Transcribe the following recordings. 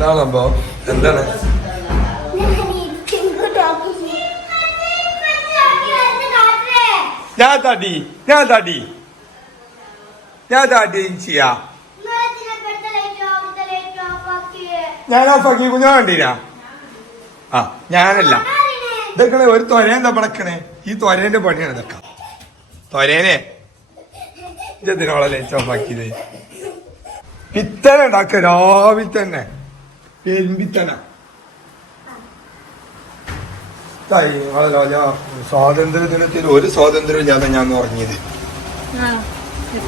എന്താണ്? സംഭവം എന്താണ് ഞാൻ താടി. ഞാൻ തടി തടി ആ ഞാനല്ല. ഇതൊക്കെ ഒരു തൊരേൻ തപ്പടക്കണേ ഈ തൊരേന്റെ പണിയാണ് ഇതൊക്കെ. തൊരേനെ ഇതിനോളെ ചോപ്പാക്കിയത് പിത്തന ഉണ്ടാക്കുക രാവിലെ തന്നെ. പെരുമ്പിത്തന രാജാ സ്വാതന്ത്ര്യ ദിനത്തിൽ ഒരു സ്വാതന്ത്ര്യം ഇല്ലാതെ ഞാൻ ഉറങ്ങിയത്.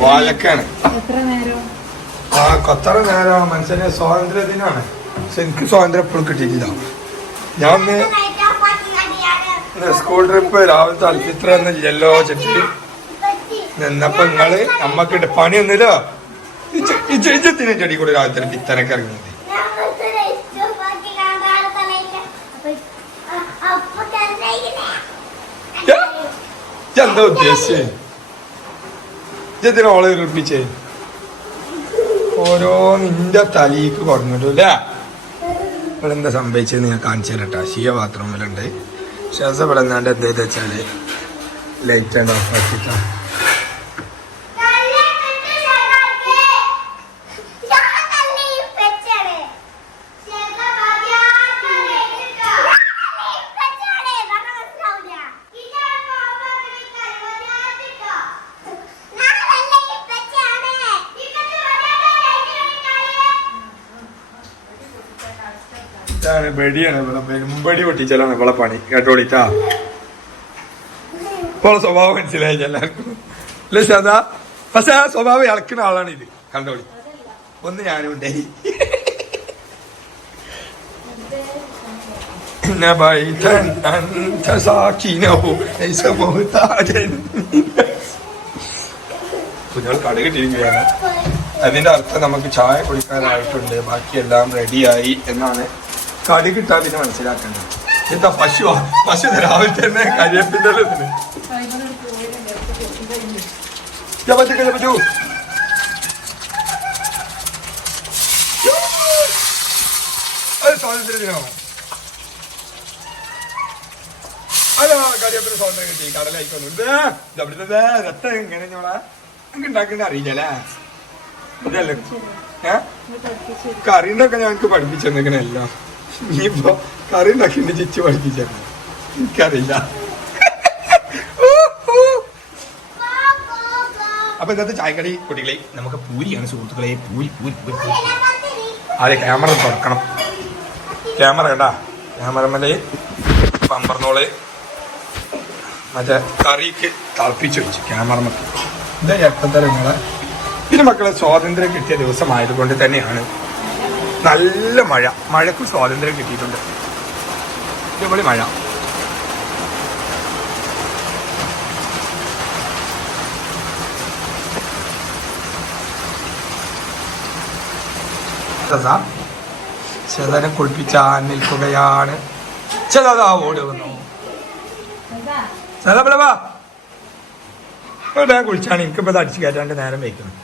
വാലക്കാണ്. ആ കൊത്തറ നേരം മനസ്സിലെ സ്വാതന്ത്ര്യ ദിനാണ്. പക്ഷെ എനിക്ക് സ്വാതന്ത്ര്യം എപ്പോഴും കിട്ടിയിട്ടില്ല. ഞാൻ സ്കൂൾ ട്രിപ്പ് രാവിലെ അൽഫിത്ര എന്ന യെല്ലോ ചെട്ടി നിന്നപ്പോ നിങ്ങൾ നമ്മക്കിട്ട് പണിയൊന്നുമില്ല. ഇജ്ജത്തിന് ചെടി കൂടെ രാവിലത്തെ പിത്തനക്ക് ഇറങ്ങിയത് എന്താ ഉദ്ദേശിച്ചേ? ഇജ്ജത്തിന് ഓളെ ഓരോ നിന്റെ തലീക്ക് കുറഞ്ഞിട്ടു അല്ലേ ഇവിടെ സംഭവിച്ചത് നിങ്ങൾ കാണിച്ചു തരട്ടാ ഷിയ ബാത്റൂമിലുണ്ട് ശ്വാസം ഇവിടെ എന്താണ്ട് എന്താ വെച്ചാൽ ലൈറ്റ് ആണ് ഓഫ് ആക്കിട്ടാ ഇതാണ് വെടിയാണ് ഇവിടെ പെരുമ്പടി പൊട്ടിച്ചാലാണ് ഇവിടെ പണി കേട്ടോളിട്ടാ ഇപ്പോൾ സ്വഭാവം മനസ്സിലായി എല്ലാവർക്കും അല്ലേ ശാദാ പക്ഷെ ആ സ്വഭാവം ഇളക്കുന്ന ആളാണ് ഇത് കണ്ടോളി ഒന്ന് ഞാനും ഉണ്ടായി نبيتا أنت ساكنه ليس محتاجا കുഞ്ഞുങ്ങൾ കട കിട്ടിയിരിക്കുകയാണ് അതിന്റെ അർത്ഥം നമുക്ക് ചായ കുടിക്കാനായിട്ടുണ്ട് ബാക്കിയെല്ലാം റെഡിയായി എന്നാണ് കടി കിട്ടാൻ പിന്നെ മനസ്സിലാക്കണ്ട? എന്താ പശു പശു രാവിലെ തന്നെ കരിയപ്പിന്റെ പറ്റൂ അത് സ്വാതന്ത്ര്യ ദിനമാണോ അല്ല? കരിയപ്പിന് ഞങ്ങൾക്ക് പഠിപ്പിച്ചു തന്നേക്കണ എല്ലാം. നീ ഇപ്പൊ കറി ഉണ്ടാക്കിണ്ട് ചിച്ച് പഠിപ്പിച്ചു എനിക്കറിയില്ല. അപ്പൊ ഇന്നത്തെ ചായക്കടി കുട്ടികളെ നമുക്ക് പൂരിയാണ് സുഹൃത്തുക്കളെ. പൂരി പൂരി പൂരി അതെ ക്യാമറ തുറക്കണം. ക്യാമറ കേട്ടാ ക്യാമറമേലെ പമ്പർന്നോളെ മറ്റേ കറിക്ക് തിളപ്പിച്ച് വെച്ചു ക്യാമറമൊക്കെ ഇതാ എപ്പത്തരങ്ങളെ പിന്നെ മക്കളെ സ്വാതന്ത്ര്യം കിട്ടിയ ദിവസമായതുകൊണ്ട് തന്നെയാണ് നല്ല മഴ. മഴക്ക് സ്വാതന്ത്ര്യം കിട്ടിയിട്ടുണ്ട്. ഇതുപോലെ മഴ. ചെതനെ കുളിപ്പിച്ചാൻ നിൽക്കുകയാണ്. ചെലതാ ഓടുന്നു ചെലപ്പലവാ ഞാൻ കുളിച്ചാണ്. എനിക്കിപ്പോ അടിച്ചു കയറ്റാണ്ട് നേരം വയ്ക്കുന്നത്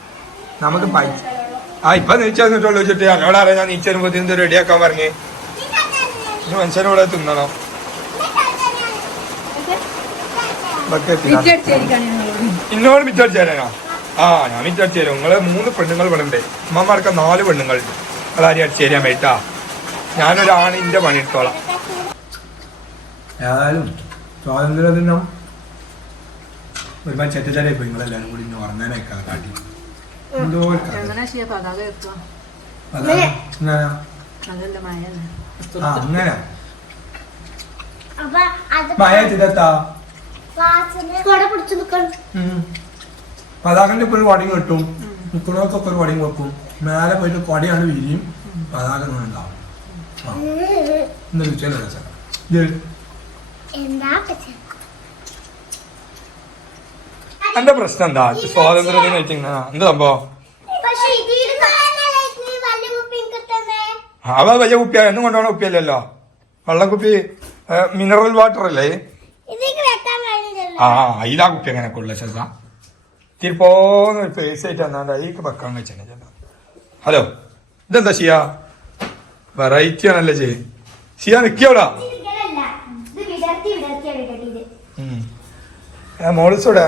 നമുക്ക് പൈസ ആ ഇപ്പൊ നീച്ച വന്നിട്ടുള്ളൂ വെച്ചിട്ട് എന്നോട് അറിയാം ഞാൻ നീച്ച വരുമ്പോ റെഡിയാക്കാൻ പറഞ്ഞ്. മനുഷ്യനോടെ തിന്നണോ. ഇന്നോട് മിറ്റടിച്ചു തരാനോ? ആ ഞാൻ മിറ്റടിച്ചു തരും. നിങ്ങൾ മൂന്ന് പെണ്ണുങ്ങൾ വേണ്ടേ അമ്മമാർക്ക് നാല് പെണ്ണുങ്ങൾ. നിങ്ങളാരും അടിച്ചു തരാൻ വേട്ടാ ഞാനൊരാണ് ഇന്റെ പണി എടുത്തോളാം. ഏതായാലും സ്വാതന്ത്ര്യ ദിനം ഒരുപാട് ചെറ്റച്ചാലേ പോയി. നിങ്ങളെല്ലാരും കൂടി ഇന്ന് ഉറങ്ങാനേക്കാ കാട്ടി. എന്തോ അങ്ങനെ. മഴ പതാകന്റെ ഇപ്പൊ ഒരു വടിയും കിട്ടും നിൽക്കുന്നവർക്കൊക്കെ ഒരു വടി വെക്കും. മേലെ പോയിട്ട് കൊടിയാണ് വിരിയും. പതാക ഉണ്ടാവും. എന്താ ചോദിച്ചാൽ എന്താ പറ്റ എന്റെ പ്രശ്നം എന്താ? സ്വാതന്ത്ര്യത്തിന് ദിനായിട്ട് എന്ത് സംഭവം? അവ വലിയ കുപ്പിയാ എന്നും കൊണ്ടുപോണ കുപ്പിയല്ലല്ലോ. വെള്ളം കുപ്പി മിനറൽ വാട്ടർ അല്ലേ? ആ ഇതാ കുപ്പി അങ്ങനെ കൊള്ള ചേട്ടാ. ഇത്തിരി പോന്ന ഒരു പേസ് ആയിട്ട് വന്നാണ്ട് അതിലേക്ക് വെക്കാൻ വെച്ചാൽ ഹലോ ഇതെന്താ ഷിയ? വെറൈറ്റി ആണല്ലേ ചേ ഷിയ നിക്കോടാ മോളിസോടാ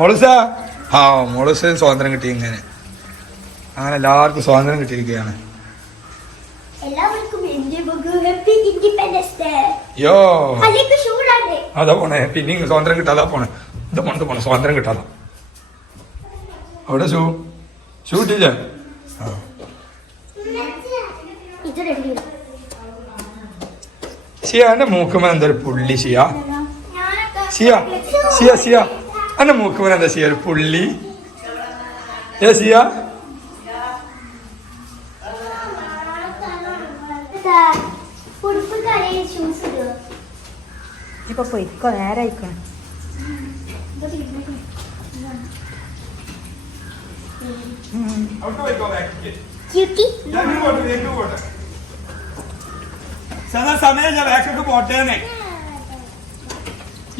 മോളിസാ? ആ മുളസിന് സ്വാതന്ത്ര്യം കിട്ടി ഇങ്ങനെ. അങ്ങനെ എല്ലാവർക്കും സ്വാതന്ത്ര്യം കിട്ടിയിരിക്കുകയാണ്. യോ. അതാ പോണേ. പിന്നെ സ്വാതന്ത്ര്യം കിട്ടാതാ പോണേ. ഇത് പോണത് പോണേ. സ്വാതന്ത്ര്യം കിട്ടാതാ. അവിടെ ഷൂ ഷൂ കിട്ടിയില്ലേ ആ. മൂക്കുമ്പോ എന്തൊരു മൂക്കുമ്മ പുള്ളി ഞാനൊക്കെ സിയ. സിയ സിയ. എന്റെ മൂക്കുമ്പോൾ എന്താ ഒരു പുള്ളി. ഇടുക ഇപ്പൊ പൊയ്ക്കോ നേരെ അയക്കണം ക്യൂട്ടി സമയം ഞാൻ ബാക്കൊക്കെ പോട്ടേനെ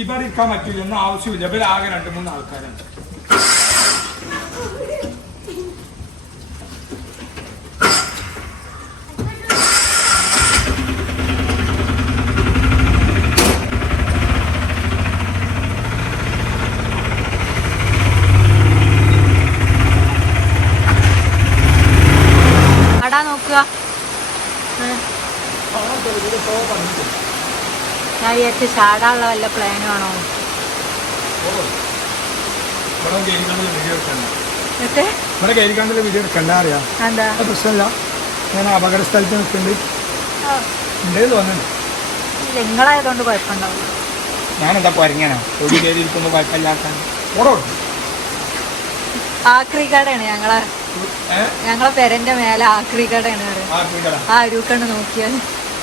ഇവിടെ ഇരിക്കാൻ പറ്റില്ല ഒന്നും ആവശ്യമില്ല. ഇവരാകെ രണ്ട് മൂന്ന് ആൾക്കാരുണ്ട് കടാ നോക്കുക ഞാൻ വിചാരിച്ച് ചാടാനുള്ള വല്ല പ്ലാനും ആണോ ഇവിടെ വീഡിയോ എടുക്കണ്ട അറിയാം. പ്രശ്നമില്ല. ഞാൻ അപകട സ്ഥലത്ത് നിൽക്കുന്നുണ്ട്. ഉണ്ടേ തോന്നുന്നു നിങ്ങളായതുകൊണ്ട് കുഴപ്പമുണ്ടാവും ഞാനെന്താ കുരങ്ങനാ തൊടി കയറി ഇരിക്കുമ്പോൾ കുഴപ്പമില്ലാത്ത ഓടോ. ആക്രി കടയാണ് ഞങ്ങളെ. ഞങ്ങളെ പെരന്റെ മേലെ ആക്രി കടയാണ്. ആ അരൂക്കണ്ട് നോക്കിയാൽ.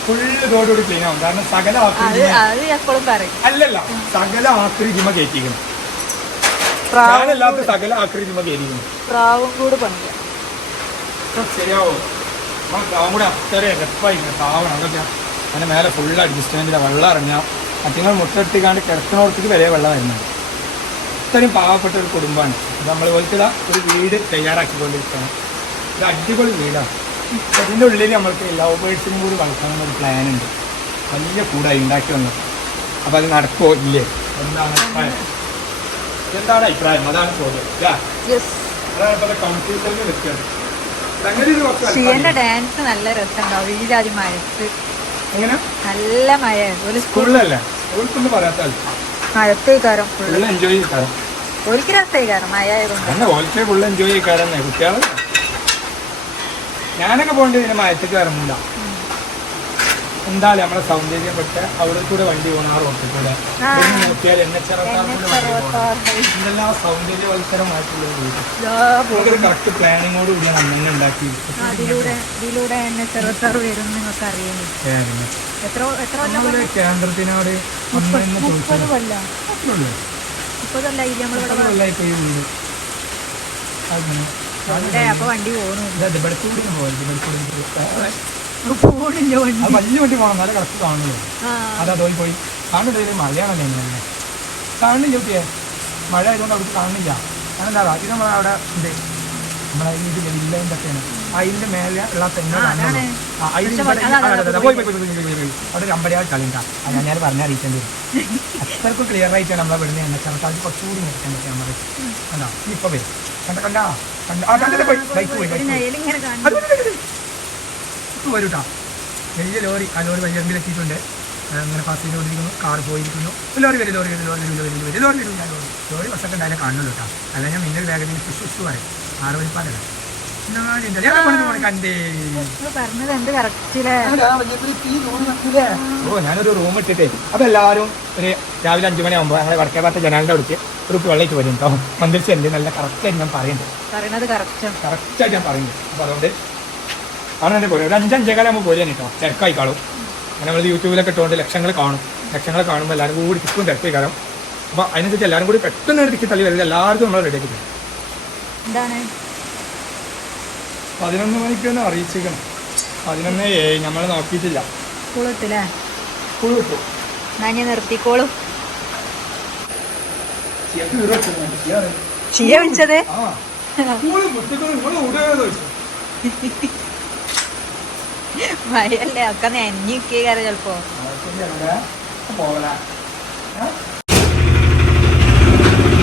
ഫുള്ള് തോടുകൂടി ക്ലീൻ ആവും. കാരണം സകല അത് ആക്രി അത് എപ്പോഴും പറയും. അല്ലല്ല സകല ആക്രി ജിമ കയറ്റിക്കുന്നു ഞാനല്ലാത്ത സകല ആക്രി ജിമ കയറ്റിക്കുന്നു പ്രാവും കൂടെ പണിയ. ശരിയാവോ. നമ്മളെ പ്രാവും കൂടെ അത്ര രപ്പായിരുന്നു പാവണം. അതൊക്കെ മേലെ ഫുള്ള് അഡ്ജസ്റ്റ്മെന്റിലെ വെള്ളം ഇറങ്ങാം മറ്റങ്ങൾ മുട്ടെടുത്തിക്കാണ്ട് കിടക്കണോടത്തേക്ക് വരെ വെള്ളം വരുന്നുണ്ട് ഇത്രയും പാവപ്പെട്ട ഒരു കുടുംബമാണ്. നമ്മളെ നമ്മൾ പോലത്തെ ഒരു വീട് തയ്യാറാക്കിക്കൊണ്ടിരിക്കുകയാണ്. ഇത് അടിപൊളി വീടാണ്. അപ്പോൾ ഇതിന്റെ ഉള്ളിൽ നമ്മൾക്ക് ലവ് ബേഴ്സിനും കൂടി വളർത്താനുള്ള ഒരു പ്ലാൻ ഉണ്ട്. വലിയ കൂടായി ഉണ്ടാക്കി വന്നത് അപ്പം അത് നടക്കുമോ ഇല്ലേ? എന്താണ് അഭിപ്രായം? എന്താണ് അഭിപ്രായം? അതാണ് ചോദ്യം. അതാണ് ഇപ്പോൾ ഡാൻസ് നല്ല രസമുണ്ടാവും. ഈ ജാതി മഴത്ത് എങ്ങനെ? നല്ല മഴ. ഒരു സ്കൂൾ സ്കൂളിലല്ലേ. സ്കൂളിൽ പറയാത്ത മഴത്ത് കാരം ഫുൾ എൻജോയ് മഴ ആയതുകൊണ്ട് ഫുള്ള് എൻജോയ് ചെയ്യിക്കാരെന്നെ കുട്ടികൾ ഞാനൊക്കെ പോകേണ്ടി ഇതിന് മയത്തേക്ക് ഇറങ്ങില്ല എന്തായാലും നമ്മളെ സൗന്ദര്യം പെട്ട് അവിടെ കൂടെ വണ്ടി പോകണം ആ റോട്ടിൽ കൂടെ. നോക്കിയാൽ എന്നെ ഒരു വീട്. നമുക്കൊരു കറക്റ്റ് പ്ലാനിങ്ങോട് കൂടി നമ്മൾ ഉണ്ടാക്കി. കേന്ദ്രത്തിനോട് മുപ്പത് കൊല്ലം. ഇല്ല നമ്മളിവിടെ അങ്ങനെ. അപ്പൊ വണ്ടി ഇതാ വെളുത്തൂടി പോണില്ല വണ്ടി. വലിയ വണ്ടി പോകണം നല്ല കറക്റ്റ് കാണുള്ളൂ. അതാ തോന്നി പോയി. കാണുന്നില്ല മഴയാണല്ലോ എങ്ങനെ? കാണുന്നില്ല കുട്ടിയെ മഴ ആയതുകൊണ്ട് അവിടുത്തെ കാണുന്നില്ല. അതെന്താ ഇത് നമ്മൾ അവിടെ ഉണ്ട് നമ്മളെ ഇതിന്റെ വില്ലേന്റെ ഒക്കെയാണ് അതിന്റെ മേലെ ഉള്ള തെങ്ങ് ആ, കാണുന്നുള്ളൂ. അതാണ്. ആ, അതിന്റെ പക്ഷെ ഇവിടെ- അതാ, അതാ, അതാ, അതാ, അതാ, പോയി, പോയി, പോയി, പോയി, പോയി, പോയി, പോയി. അവിടെ ഒരു അമ്പടിയാൾ കളിണ്ടാ ഞാൻ ഞാൻ പറഞ്ഞ അറിയിക്കേണ്ടി വരും അത്രക്കും ക്ലിയർ ആയിട്ടാണ് നമ്മളെ വിടുന്നത് എന്നെ ചെറുക്കാൽ കുറച്ചുകൂടി നിർത്താൻ പറ്റും നമ്മൾ കണ്ടോ? ഇപ്പൊ വരും. കണ്ട കണ്ട? വലിയ ലോറി ആ ലോറി വയ്യമ്പിലെത്തിയിട്ടുണ്ട് അങ്ങനെ പാസ് ചെയ്തുകൊണ്ടിരിക്കുന്നു കാർ പോയിരിക്കുന്നു. ലോറി വരും ലോറി വരും ലോറി വരും ലോറി വരും ലോറി വരും ഞാൻ ലോറി. ലോറി ബസ്സൊക്കെ ഉണ്ടായാലും കാണുള്ളൂ കേട്ടോ അല്ല ഞാൻ നിന്റെ വേഗത്തിൽ പുഷ് പറയും ആറ് മണിപ്പാലല്ല ഓ ഞാനൊരു റൂം ഇട്ടിട്ടേ. അപ്പൊ എല്ലാവരും ഒരു രാവിലെ അഞ്ചു മണിയാകുമ്പോ ഞങ്ങളെ വടക്കേ ഭാഗത്തെ ജനാലിന്റെ അടുത്ത് ഒരു വെള്ളയിട്ട് വരും കേട്ടോ മന്ദിരിച്ച് എന്റെ നല്ല കറക്റ്റായിട്ട് ഞാൻ പറയുന്നത്. പറയണത് കറക്റ്റായിട്ട് ഞാൻ പറയുന്നത്. അപ്പോൾ അതുകൊണ്ട് ആണ് എന്റെ പോലെ ഒരു അഞ്ചഞ്ചേക്കാലം നമ്മൾ പോലെ കേട്ടോ തിരക്കായി കാണും അങ്ങനെ നമ്മൾ യൂട്യൂബിലൊക്കെ ഇട്ടുകൊണ്ട് ലക്ഷങ്ങൾ കാണും. ലക്ഷങ്ങൾ കാണുമ്പോൾ എല്ലാവരും കൂടി തിക്കും തിരക്കായി കാണും അപ്പോൾ അതിനനുസരിച്ച് എല്ലാവരും കൂടി പെട്ടെന്ന് ഒരു തിക്കി തള്ളി വരുന്നത് എല്ലാവർക്കും നമ്മൾ റെഡിയാക്കി തരും. എന്താണ്? പതിനൊന്ന് മണിക്കൊന്ന് അറിയിച്ചിരിക്കണം. പതിനൊന്ന് നമ്മൾ നോക്കിയിട്ടില്ല. സ്കൂൾ കിട്ടും നഞ്ഞ് നിർത്തിക്കോളും. ഷിയ വിളിച്ചത് ആ. സ്കൂൾ കുട്ടികൾ നിങ്ങൾ ഇവിടെ ചോദിച്ചു മഴയല്ലേ ഒക്കെ നെഞ്ഞിക്കാറ് ചെലപ്പോ ചിലപ്പോ.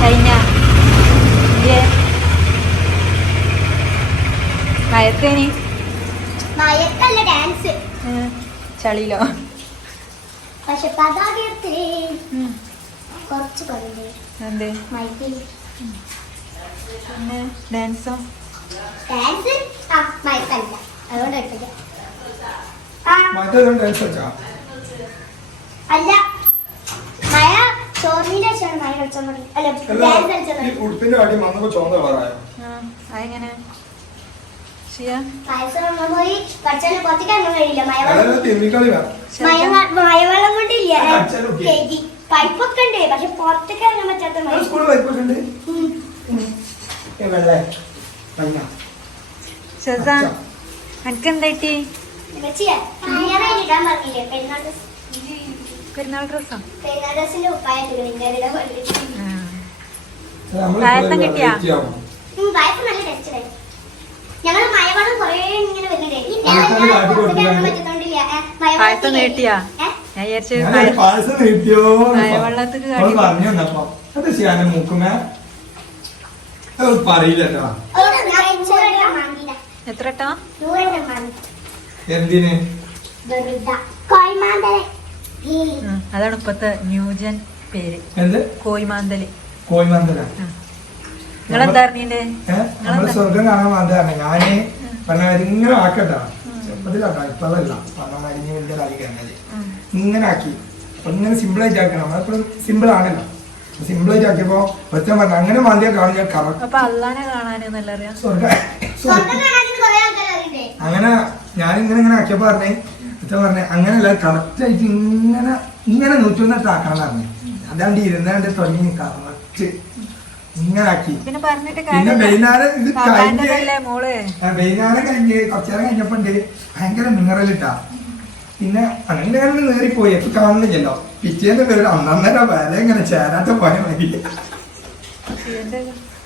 കഴിഞ്ഞ? മയത്തേനി? മയക്കല്ല ഡാൻസ്. ചളിയിലോ? പക്ഷെ പതാകയത്തിലേ കുറച്ച് എന്ത്? പിന്നെ ഡാൻസോ? ഡാൻസ്? ആ മയക്കല്ല അതുകൊണ്ട് ഡാൻസ് വെച്ചാ അല്ല. മഴ ചോറിന്റെ ശേഷമാണ് മഴ കളിച്ചാൽ മതി അല്ല ഡാൻസ് ഈ ഉടുപ്പിന്റെ അടി വന്നപ്പോ ചോന്ന കളറായോ? അതെങ്ങനെ? മഴവെള്ളം കൊണ്ടില്ല? പൈപ്പൊക്കെ ഉണ്ട് പക്ഷെ പുറത്തേക്ക് ഇറങ്ങാൻ പറ്റാത്ത സ്കൂളിൽ ഉണ്ട്. വെള്ളേ എന്തായിട്ടി പെരുന്നാൾ ഡ്രസ്സോ? പായസം കിട്ടിയാ? പായസം നല്ല ഞാൻ വിചാരിച്ചു മഴവെള്ളത്തിക്ക്. എത്ര. എന്തിന്? അതാണ് ഇപ്പത്തെ ന്യൂജൻ പേര്. എന്ത്? കോയിമാന്തൽ. കോയിമാന്തല? നിങ്ങളെന്താ നമ്മൾ സ്വർഗം കാണാൻ വന്നതാണ്. ഞാൻ പറഞ്ഞ ഇങ്ങനെ ആക്കട്ടോ ചെറുപ്പത്തിലാട്ടോ ഇപ്പഴല്ല പറഞ്ഞ മരിഞ്ഞ് ഇനി വലിയ ഇങ്ങനെ ആക്കി അപ്പൊ ഇങ്ങനെ സിമ്പിളായിട്ട് ആക്കണം. നമ്മളെപ്പോഴും സിമ്പിൾ ആണല്ലോ. സിമ്പിളായിട്ട് ആക്കിയപ്പോ ഒറ്റ പറഞ്ഞു അങ്ങനെ മാന്തിയാ കാണും ഞാൻ അങ്ങനെ ഞാൻ ഇങ്ങനെ ഇങ്ങനെ ആക്കിയപ്പോ പറഞ്ഞേ ഒറ്റ പറഞ്ഞേ അങ്ങനെയല്ല കറക്റ്റ് ആയിട്ട് ഇങ്ങനെ ഇങ്ങനെ നൂറ്റൊന്നിട്ട് ആക്കണം പറഞ്ഞു. അതാണ്ട് ഇരുന്നാണ്ട് തുടങ്ങി കറക്റ്റ്. ഇങ്ങനെ ആക്കി പിന്നെ വൈകുന്നേരം ഇത് കഴിഞ്ഞ് വൈകുന്നേരം കഴിഞ്ഞ് കുറച്ചേരം കഴിഞ്ഞപ്പോ ഉണ്ട് ഭയങ്കര മിനറൽ പിന്നെ അങ്ങനെ നേറിപ്പോയി എപ്പൊ കാണുന്നില്ലല്ലോ. പിറ്റേന്ന് പേര് അന്നന്നേരം വരെ ഇങ്ങനെ ചേരാത്ത പോയ മതി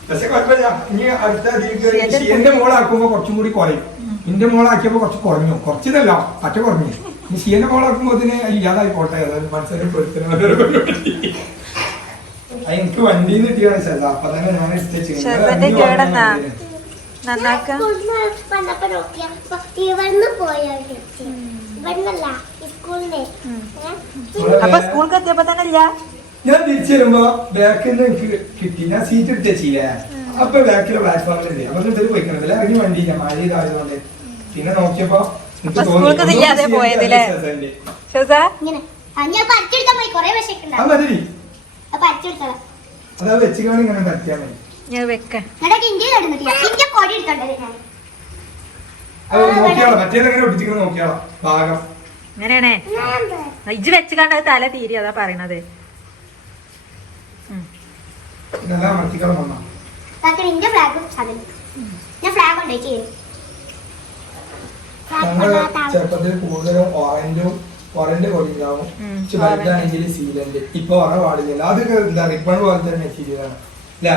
പക്ഷെ കുഴപ്പമില്ല. ഇനി അടുത്ത സിയന്റെ ഷിയന്റെ മോളാക്കുമ്പോ കുറച്ചും കൂടി കുറയും. ഇന്റെ മോളാക്കിയപ്പോ കുറച്ച് കുറഞ്ഞു. കുറച്ചിതല്ല പറ്റ കുറഞ്ഞു. ഇനി ഷിയന്റെ മോളാക്കുമ്പോ അതിന് ഇല്ലാതായി പോട്ടെ. മനസ്സിലും കൊടുക്കുന്ന എനിക്ക് വണ്ടി കിട്ടിയാണ് ചേട്ടാ അപ്പൊ തന്നെ ഞാൻ ഇഷ്ടം ഷെർബന്റെ കേടെന്നാ നന്നാക്ക. സ്കൂളിന്ന് വന്നപ്പോ നോക്കിയാ അപ്പൊ ഇവിടുന്ന് പോയാ ഇവിടുന്നല്ല സ്കൂളിന്റെ അപ്പൊ സ്കൂൾക്ക് എത്തിയപ്പോ തന്നെ ഇല്ല? ഞാൻ തിരിച്ചു വരുമ്പോ ബാക്കിൽ നിന്ന് എനിക്ക് കിട്ടി. ഞാൻ സീറ്റ് എടുത്ത് വെച്ചില്ലേ അപ്പൊ ബാക്കിലെ പ്ലാറ്റ്ഫോമിലുണ്ട് അപ്പൊ ഇതൊരു പോയിക്കണത് ഇറങ്ങി വണ്ടി ഞാൻ മഴ ഇതായതുകൊണ്ട് പിന്നെ നോക്കിയപ്പോ സ്കൂൾക്ക് പോയതില്ലേ? ആ, ഞാൻ പോയി. കൊറേ വിശക്കുണ്ടാവും അപ്പൊ പഠിച്ചെടുത്തതാ അതാ വെച്ചുകൊണ്ട് ഇങ്ങനെ പറ്റിയാ മതി. ഞാൻ വെക്ക. എന്നിട്ട് ഇന്ത്യ കടന്നിട്ടില്ല ഇന്ത്യ കൊടി എടുത്തോണ്ടത് ഞാൻ അത് നോക്കിയാളോ. മറ്റേത് എങ്ങനെ ഒട്ടിച്ചിങ്ങനെ നോക്കിയാളോ. ഭാഗം. അങ്ങനെയാണേ ഇജ്ജ് വെച്ച് കണ്ട തല തീരി അതാ പറയണത്. ഉം. നല്ല മത്തിക്കളം വന്നാ? കാക്കണ ഇന്ത്യ ഫ്ലാഗും ഞാൻ ഫ്ലാഗ് ഉണ്ടാക്കി ഞങ്ങൾ ചെറുപ്പത്തിൽ കൂടുതലും ഓറഞ്ചും ഓറഞ്ച് കൊടി ഉണ്ടാവും ഉം, പക്ഷെ വലുതാണെങ്കിൽ സീലന്റ് ഇപ്പൊ ഓറ പാടില്ല അതൊക്കെ എന്താ റിബൺ പോലെ തന്നെ മെറ്റീരിയലാണ് അല്ല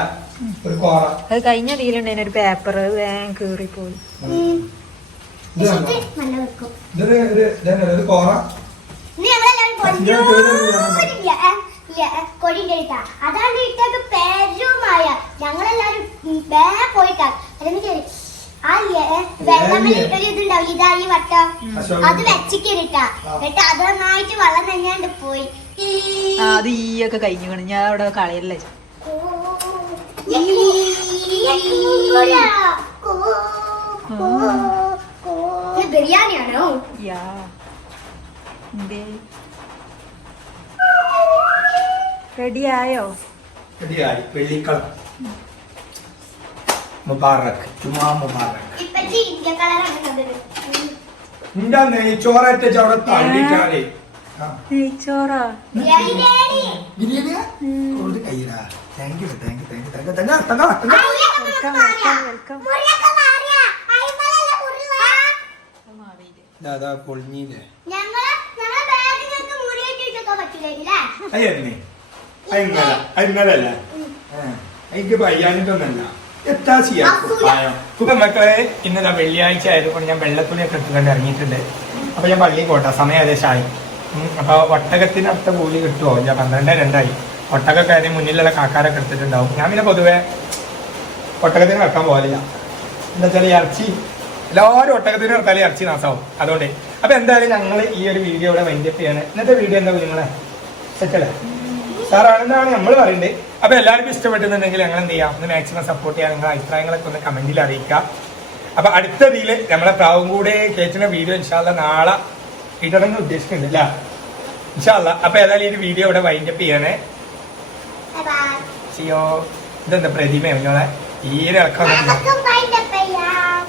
ഒരു കോറ. അത് കഴിഞ്ഞ തീലുണ്ടായിരുന്നു ഒരു പേപ്പർ വേഗം കീറിപ്പോയി. ഇത് കണ്ടോ? നല്ല വെക്കും. ഇതൊരു ഒരു കോറ. അതാണ് ഇട്ടത് പേരുമായ. ഞങ്ങളെല്ലാരും പോയിട്ടാ. എന്നിട്ട് അത് വെച്ചിക്കിട്ടാ ആ. എന്നിട്ട് അത് നന്നായിട്ട് വെള്ളം നഞ്ഞാണ്ട് പോയി. അത് ഈ ഒക്കെ കഴിഞ്ഞു കാണും. ഞാൻ അവിടെ കളയല്ലേ ബിരിയാണിയാണോ? യാ. എന്തേ? റെഡി ആയോ റെഡിയായി. വെള്ളിക്കളം. മുബാറക് ജുമാ മുബാറക്. ഇപ്പച്ചി ഇന്ത്യ കളറാണ് കണ്ടത്. നിന്റെ നെയ്ച്ചോററ്റ അവിടെ തള്ളിട്ടാലേ ആ. നെയ്ച്ചോറാ? ബിരിയാണി. ബിരിയാണി? ബിരിയാണിയാ കയ്യിലാ. Thank you thank you thank you thank you തങ്ങ തങ്ങ തങ്ങ വെൽക്കം വെൽക്കം വെൽക്കം അതാ പൊളിഞ്ഞില്ലേ അയ്യന്നെ അയിന്നല അയിന്നലല്ല എനിക്ക് പയ്യാനിട്ടൊന്നല്ല എത്താ ചെയ്യാ. ഇപ്പൊ മക്കളെ ഇന്നലെ വെള്ളിയാഴ്ച ആയതുകൊണ്ട് ഞാൻ വെള്ളത്തുണിയൊക്കെ എടുത്തുകൊണ്ട് ഇറങ്ങിയിട്ടുണ്ട്. അപ്പൊ ഞാൻ പള്ളിയിൽ പോട്ടെ. സമയം ഏകദേശമായി അപ്പൊ ഒട്ടകത്തിന് അടുത്ത കൂലി കിട്ടുമോ ഞാൻ പന്ത്രണ്ട് രണ്ടായി. ഒട്ടകൊക്കെ അതിന് മുന്നിലുള്ള കാക്കാരൊക്കെ എടുത്തിട്ടുണ്ടാവും. ഞാൻ പിന്നെ പൊതുവെ ഒട്ടകത്തിന് വെക്കാൻ പോകില്ല എന്താ വെച്ചാൽ ഇറച്ചി എല്ലാവരും ഒട്ടകത്തിന് വെക്കാൽ ഇറച്ചി നാസാവും അതുകൊണ്ട്. അപ്പൊ എന്തായാലും ഞങ്ങൾ ഈ ഒരു വീഡിയോ ഇവിടെ വൈൻഡപ്പ് ചെയ്യാണ്. ഇന്നത്തെ വീഡിയോ എന്താ നിങ്ങളെ സെറ്റല്ലേ സാറാണെന്നാണ് നമ്മൾ പറയുന്നത് അപ്പൊ എല്ലാവർക്കും ഇഷ്ടപ്പെട്ടിട്ടുണ്ടെങ്കിൽ ഞങ്ങൾ എന്ത് ചെയ്യാം? ഒന്ന് മാക്സിമം സപ്പോർട്ട് ചെയ്യാൻ നിങ്ങളുടെ അഭിപ്രായങ്ങളൊക്കെ ഒന്ന് കമന്റിൽ അറിയിക്കുക. അപ്പൊ അടുത്ത രീതിയിൽ നമ്മളെ പ്രാവും കൂടെ കേറ്റുന്ന വീഡിയോ ഇൻഷാല്ല നാളെ ഇടണമെന്ന് ഉദ്ദേശിക്കുന്നുണ്ട് അല്ല. ഇൻഷാല്ല അപ്പൊ ഏതായാലും ഈ ഒരു വീഡിയോ ഇവിടെ വൈൻഡപ്പ് ചെയ്യണേ. ചെയ്യോ ഇതെന്താ പ്രതിമയോ നിങ്ങളെ? ഈ ഭയങ്കര